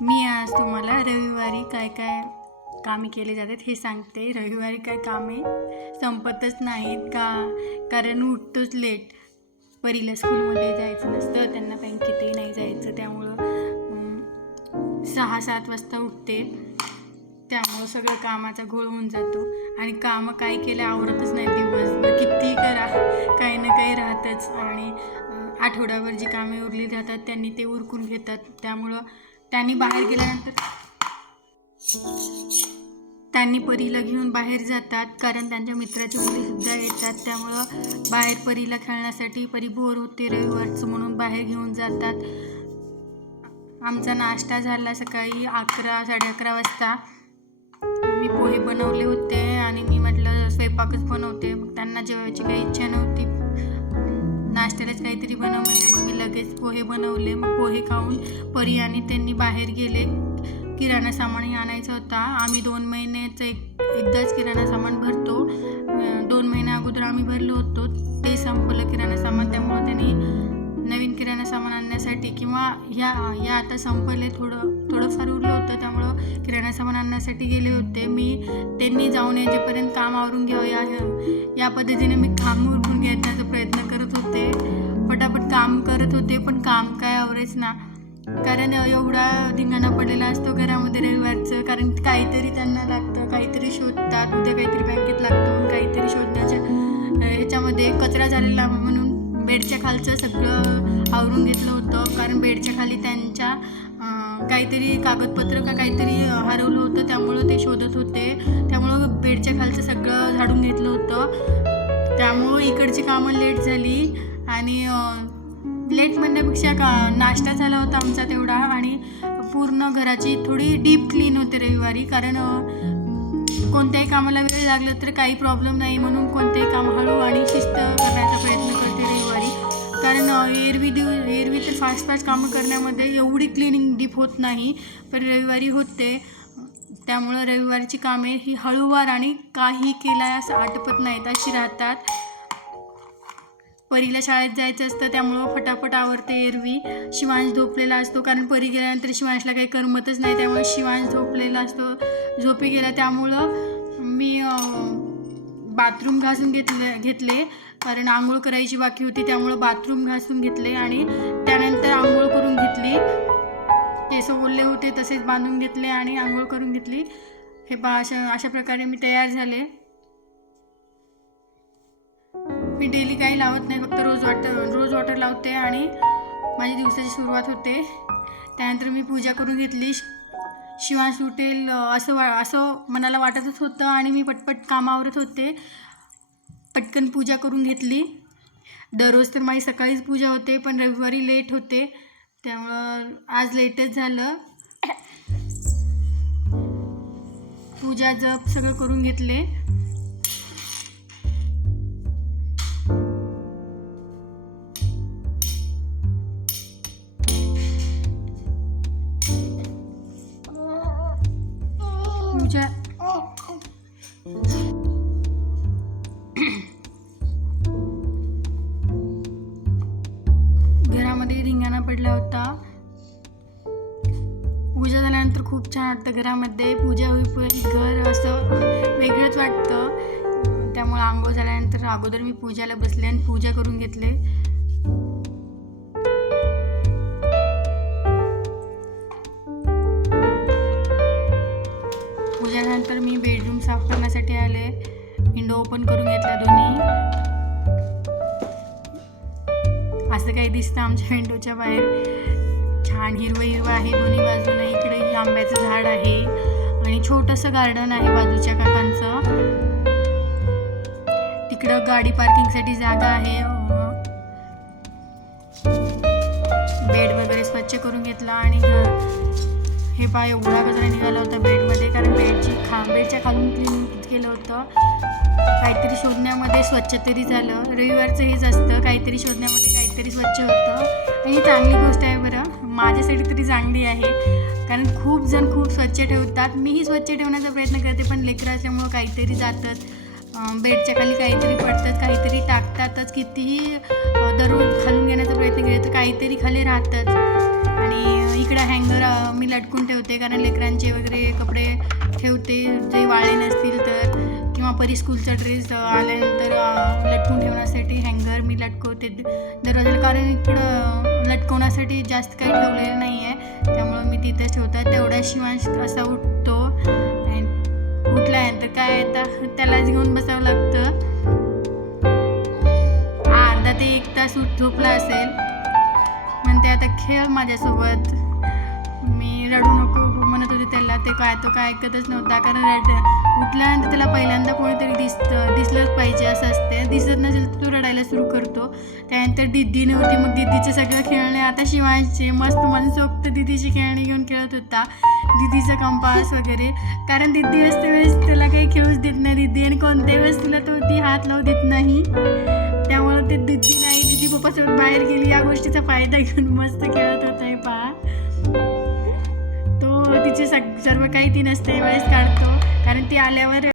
मी आज तुम्हाला रविवारी काय काय कामे केले जातात हे सांगते. रविवारी काय कामे संपतच नाहीत कारण उठतोच लेट. परीला स्कूलमध्ये जायचं नसतं, त्यांना बँकेतही नाही जायचं, त्यामुळं 6-7 वाजता उठते. त्यामुळं सगळं कामाचा घोळ होऊन जातो आणि कामं काय केलं आवरतच नाही. दिवसभर किती करा काही ना काही राहतच आणि आठवड्याभर जी कामे उरली राहतात त्यांनी ते उरकून घेतात. त्यामुळं त्यांनी बाहेर गेल्यानंतर त्यांनी परीला घेऊन बाहेर जातात कारण त्यांच्या मित्राची मुलीसुद्धा येतात. त्यामुळं बाहेर परीला खेळण्यासाठी परी बोर होते रविवारचं म्हणून बाहेर घेऊन जातात. आमचा नाश्ता झाला सकाळी 11-11:30 वाजता. मी पोहे बनवले होते आणि मी म्हटलं स्वयंपाकच बनवते. मग त्यांना जेवायची काही इच्छा नव्हती, नाश्त्यालाच काहीतरी बनव म्हणजे मग मी लगेच पोहे बनवले. मग पोहे खाऊन परी आणि त्यांनी बाहेर गेले. किराणा सामानही आणायचा होता. आम्ही 2 महिन्याचं एकदाच किराणा सामान भरतो. 2 महिन्या अगोदर आम्ही भरलो होतो, ते संपलं किराणा सामान. त्यामुळं त्यांनी नवीन किराणा सामान आणण्यासाठी किंवा या आता संपले थोडंफार उरलं होतं, त्यामुळं किराणा सामान आणण्यासाठी गेले होते. त्यांनी जाऊन यायच्यापर्यंत काम आवरून घ्यावं या पद्धतीने मी काम उरकून घेण्याचा प्रयत्न करत होते. पटापट काम करत होते, पण काम काय आवरेच ना, कारण एवढा धिंगाणा पडलेला असतो घरामध्ये रविवारचं. कारण काहीतरी त्यांना लागतं, काहीतरी शोधतात, उद्या काहीतरी बँकेत लागतं, काहीतरी शोधण्याच्या ह्याच्यामध्ये कचरा झालेला म्हणून बेडच्या खालचं सगळं आवरून घेतलं होतं. कारण बेडच्या खाली त्यांच्या काहीतरी कागदपत्र का काहीतरी हरवलं होतं, त्यामुळं ते शोधत होते. त्यामुळं बेडच्या खालचं सगळं झाडून घेतलं होतं. त्यामुळं इकडची कामं लेट झाली आणि लेट म्हणण्यापेक्षा नाश्ता झाला होता आमचा तेवढा आणि पूर्ण घराची थोडी डीप क्लीन होते रविवारी. कारण कोणत्याही कामाला वेळ लागला तर काही प्रॉब्लेम नाही म्हणून कोणतेही काम हळू आणि शिस्त करण्याचा प्रयत्न करते रविवारी. कारण एरवी तर फास्ट कामं करण्यामध्ये एवढी क्लिनिंग डीप होत नाही, पण रविवारी होते. त्यामुळं रविवारची कामे ही हळूवार आणि काही केल्यास आटपत नाहीत अशी राहतात. परीला शाळेत जायचं असतं त्यामुळं फटाफट आवरते एरवी. शिवांश झोपलेला असतो कारण परी गेल्यानंतर शिवांशला काही करमतच नाही, त्यामुळे शिवांश झोपलेला असतो, झोपी गेला. त्यामुळं मी बाथरूम घासून घेतले कारण आंघोळ करायची बाकी होती, त्यामुळं बाथरूम घासून घेतले आणि त्यानंतर आंघोळ करून घेतली. केस ओले होते तसेच बांधून घेतले आणि आंघोळ करून घेतली. हे अशा प्रकारे मी तयार झाले. मी डेली काही लावत नाही, फक्त रोज वॉटर लावते आणि माझी दिवसाची सुरुवात होते. त्यानंतर मी पूजा करून घेतली. शिवांश उठेल असं मनाला वाटतच होतं आणि मी पटपट कामावरत होते. पटकन पूजा करून घेतली. दररोज तर माझी सकाळीच पूजा होते, पण रविवारी लेट होते, त्यामुळं आज लेटच झालं. पूजा जप सगळं करून घेतले. पूजा घरामध्ये धिंगाणा पडला होता. पूजा झाल्यानंतर खूप छान वाटतं घरामध्ये. पूजा होईपर्यंत घर असं वेगळंच वाटतं. त्यामुळे आंघोळ झाल्यानंतर अगोदर मी पूजाला बसले आणि पूजा करून घेतले. पूजानंतर मी बेडरूम साफ करण्यासाठी आले. विंडो ओपन करून घेतल्या दोन्ही. असं काही दिसतं आमच्या विंडोच्या बाहेर. छान हिरवं आहे दोन्ही बाजूने. इकडे आंब्याचं झाड आहे आणि छोटंसं गार्डन आहे बाजूच्या काकांचं. तिकडं गाडी पार्किंगसाठी जागा आहे. बेड वगैरे स्वच्छ करून घेतला आणि हे एवढा कचरा निघाला होता बेडमध्ये, कारण बेडच्या खालून क्लीन केलं होतं. काहीतरी शोधण्यामध्ये स्वच्छ तरी झालं. रविवारचं हेच असतं, काहीतरी शोधण्यामध्ये काहीतरी स्वच्छ होतं आणि ही चांगली गोष्ट आहे बरं, माझ्यासाठी तरी चांगली आहे. कारण खूप जण खूप स्वच्छ ठेवतात, मीही स्वच्छ ठेवण्याचा प्रयत्न करते, पण लेकरं असल्यामुळं काहीतरी जातंच, बेडच्या खाली काहीतरी पडतात, काहीतरी टाकतातच. कितीही दररोज खालून घेण्याचा प्रयत्न केला तर काहीतरी खाली राहतंच आणि इकडं हँगर मी लटकून ठेवते, कारण लेकरांचे वगैरे कपडे ठेवते जे वाळे नसतील तर, किंवा परी स्कूलचा ड्रेस आल्यानंतर लटकून ठेवण्यासाठी हँगर मी लटकवते दरवाजाला, कारण इकडं लटकवण्यासाठी जास्त काही ठेवलेलं नाही आहे, त्यामुळं मी तिथंच ठेवतात. तेवढा शिवांश असा उठतो आणि उठल्यानंतर काय आता त्यालाच घेऊन बसावं लागतं. अर्धा ते 1 तास झोपला असेल, म्हणते आता खेळ माझ्यासोबत. मी रडू नको म्हणत होते त्याला, ते तो काय ऐकतच नव्हता, कारण उठल्यानंतर त्याला पहिल्यांदा कोणीतरी दिसलंच पाहिजे असं असते. दिसत नसेल तर तो रडायला सुरू करतो. त्यानंतर दिदी नव्हती, मग दिदीचे सगळं खेळणे आता शिवांशचे मस्त मनसोक्त दिदीची खेळणी घेऊन खेळत होता, दिदीचा कंपास वगैरे, कारण दिदी असते वेळेस त्याला काही खेळूच देत नाही दिदी, आणि कोणत्याही वेळेस तुला तो ती हात लावू देत नाही, त्यामुळं ते दिदी नाही, दिदी पप्पासोबत बाहेर गेली या गोष्टीचा फायदा घेऊन मस्त खेळत होता. हे पहा, तो तिचे सर्व काही ती नसते वेळेस काढतो, कारण ती आल्यावर